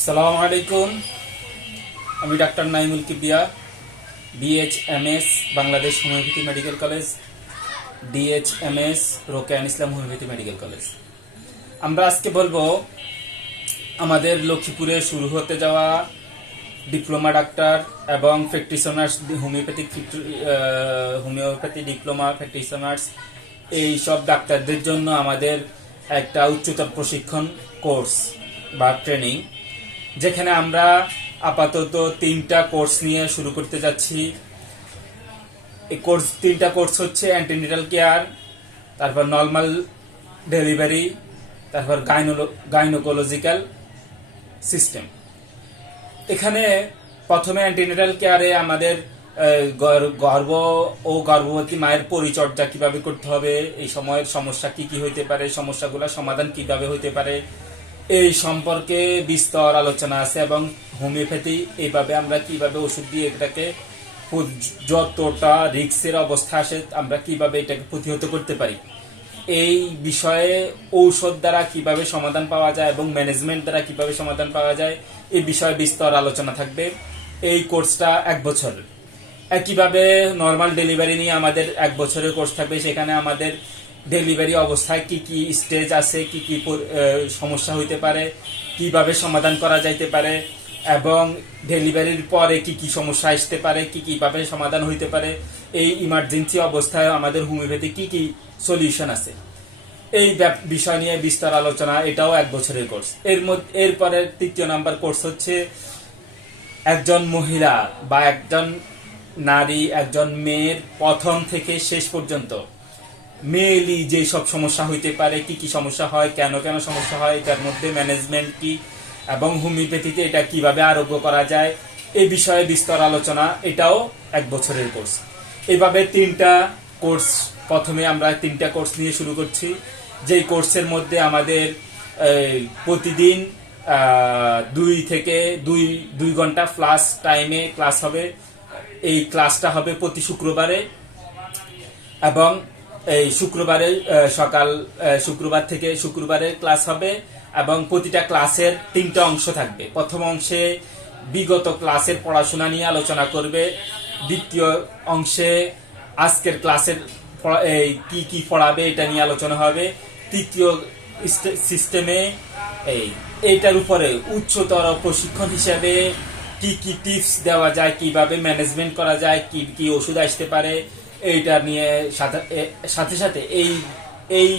আসসালামু আলাইকুম। আমি doctor Naimul Kibria, BHMS Bangladesh homeopathy medical college, DHMS রোকেয়ান ইসলাম হোমিওপ্যাথি মেডিকেল কলেজ। আমরা আজকে বলবো আমাদের লক্ষ্মীপুরে শুরু হতে যাওয়া ডিপ্লোমা ডাক্তার এবং প্র্যাকটিশনার্স হোমিওপ্যাথি ডিপ্লোমা প্র্যাকটিশনার্স এই সব ডাক্তারদের জন্য আমাদের একটা উচ্চতর প্রশিক্ষণ কোর্স বা ট্রেনিং, যেখানে আমরা আপাতত 3টা কোর্স নিয়ে শুরু করতে যাচ্ছি। এই তিনটা কোর্স হচ্ছে অ্যান্টিনেটাল কেয়ার, তারপর নর্মাল ডেলিভারি, তারপর গাইনোকোলজিক্যাল সিস্টেম। এখানে প্রথমে অ্যান্টিনেটাল কেয়ারে আমাদের গর্ভ ও গর্ভবতী মায়ের পরিচর্যা কিভাবে করতে হবে, এই সময়ের সমস্যা কি কি হইতে পারে, সমস্যাগুলোর সমাধান কিভাবে হইতে পারে, এই সম্পর্কে বিস্তর আলোচনা আছে। এবং হোমিওপ্যাথি এইভাবে আমরা কিভাবে ওষুধ দিয়ে এটাকে যতটা রিস্কের অবস্থা আসে আমরা কিভাবে এটাকে প্রতিহত করতে পারি, এই বিষয়ে ঔষধ দ্বারা কিভাবে সমাধান পাওয়া যায় এবং ম্যানেজমেন্ট দ্বারা কিভাবে সমাধান পাওয়া যায় এই বিষয়ে বিস্তর আলোচনা থাকবে। এই কোর্সটা 1 বছরের। একইভাবে নর্মাল ডেলিভারি নিয়ে আমাদের 1 বছরের কোর্স থাকবে। সেখানে আমাদের ডেলিভারি অবস্থায় কি কি স্টেজ আছে, কি কি সমস্যা হইতে পারে, কিভাবে সমাধান করা যাইতে পারে, এবং ডেলিভারির পরে কি কি সমস্যা আসতে পারে, কি কিভাবে সমাধান হইতে পারে, এই ইমার্জেন্সি অবস্থায় আমাদের হোমিওপ্যাথি কি কি সলিউশন আছে, এই বিষয় নিয়ে বিস্তার আলোচনা। এটাও 1 বছরের কোর্স। এরপরে 3য় নাম্বার কোর্স হচ্ছে একজন মহিলা বা একজন নারী, একজন মেয়ের প্রথম থেকে শেষ পর্যন্ত মেয়েলি যে সব সমস্যা হইতে পারে, কি কি সমস্যা হয়, কেন কেন সমস্যা হয়, এটার মধ্যে ম্যানেজমেন্ট কি এবং হোমিওপ্যাথিতে এটা কিভাবে আরোগ্য করা যায়, এই বিষয়ে বিস্তর আলোচনা। এটাও 1 বছরের কোর্স। এইভাবে 3টা কোর্স, প্রথমে আমরা 3টা কোর্স নিয়ে শুরু করছি। যেই কোর্সের মধ্যে আমাদের প্রতিদিন 2 থেকে 2 ঘন্টা প্লাস টাইমে ক্লাস হবে। এই ক্লাসটা হবে প্রতি শুক্রবারে, এবং এই শুক্রবারে শুক্রবার থেকে শুক্রবারে ক্লাস হবে, এবং প্রতিটা ক্লাসের 3টা অংশ থাকবে। প্রথম অংশে বিগত ক্লাসের পড়াশোনা নিয়ে আলোচনা করবে। দ্বিতীয় অংশে আজকের ক্লাসের কি কি পড়াবে এটা নিয়ে আলোচনা হবে। তৃতীয় সিস্টেমে এইটার উপরে উচ্চতর প্রশিক্ষণ হিসেবে কি কি টিপস দেওয়া যায়, কিভাবে ম্যানেজমেন্ট করা যায়, কি কি ওষুধ আসতে পারে, এইটা নিয়ে সাথে সাথে এই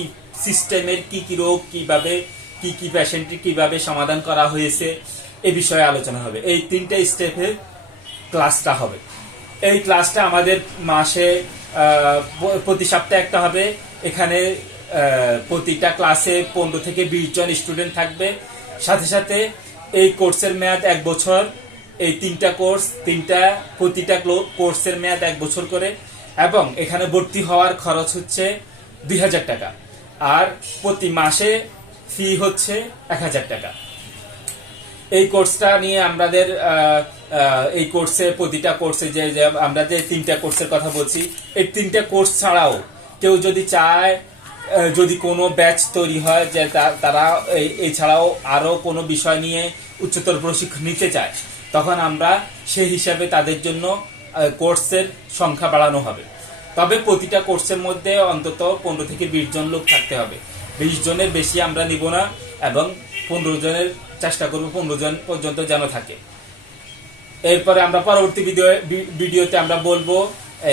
সিস্টেমের কি কি রোগ, কিভাবে কি কি পেশেন্টের কিভাবে সমাধান করা হয়েছে, এই বিষয়ে আলোচনা হবে। এই 3টা স্টেপে ক্লাসটা হবে। এই ক্লাসটা আমাদের মাসে প্রতি সপ্তাহে একটা হবে। এখানে প্রতিটা ক্লাসে 15 থেকে 20 জন স্টুডেন্ট থাকবে। সাথে সাথে এই কোর্সের মেয়াদ 1 বছর। এই 3টা কোর্স, প্রতিটা কোর্সের মেয়াদ 1 বছর করে, এবং এখানে ভর্তি হওয়ার খরচ হচ্ছে 2000 টাকা, আর প্রতি মাসে ফি হচ্ছে 1000 টাকা। এই কোর্সটা নিয়ে আমাদের এই কোর্সে প্রতিটা কোর্সে যে আমরা যে 3টা কোর্সের কথা বলছি, এই 3টা কোর্স ছাড়াও কেউ যদি চায়, যদি কোনো ব্যাচ তৈরি হয় যে তারা এছাড়াও আরো কোনো বিষয় নিয়ে উচ্চতর প্রশিক্ষণ নিতে চায়, তখন আমরা সেই হিসাবে তাদের জন্য কোর্সের সংখ্যা বাড়ানো হবে। তবে প্রতিটা কোর্সের মধ্যে অন্তত 15 থেকে 20 জন লোক থাকতে হবে। 20 জনের বেশি আমরা নিব না, এবং 15 জনের চেষ্টা করব 15 জন পর্যন্ত যেন থাকে। এরপরে আমরা পরবর্তী ভিডিওতে আমরা বলবো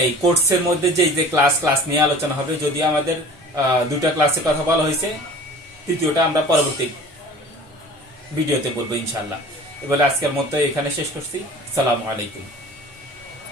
এই কোর্সের মধ্যে যে ক্লাস নিয়ে আলোচনা হবে। যদি আমাদের 2টা ক্লাসের কথা বলা হয়েছে, তৃতীয়টা আমরা পরবর্তী ভিডিওতে বলবো ইনশাআল্লাহ। এবারে আজকের মতো এখানে শেষ করছি। আসসালামু আলাইকুম।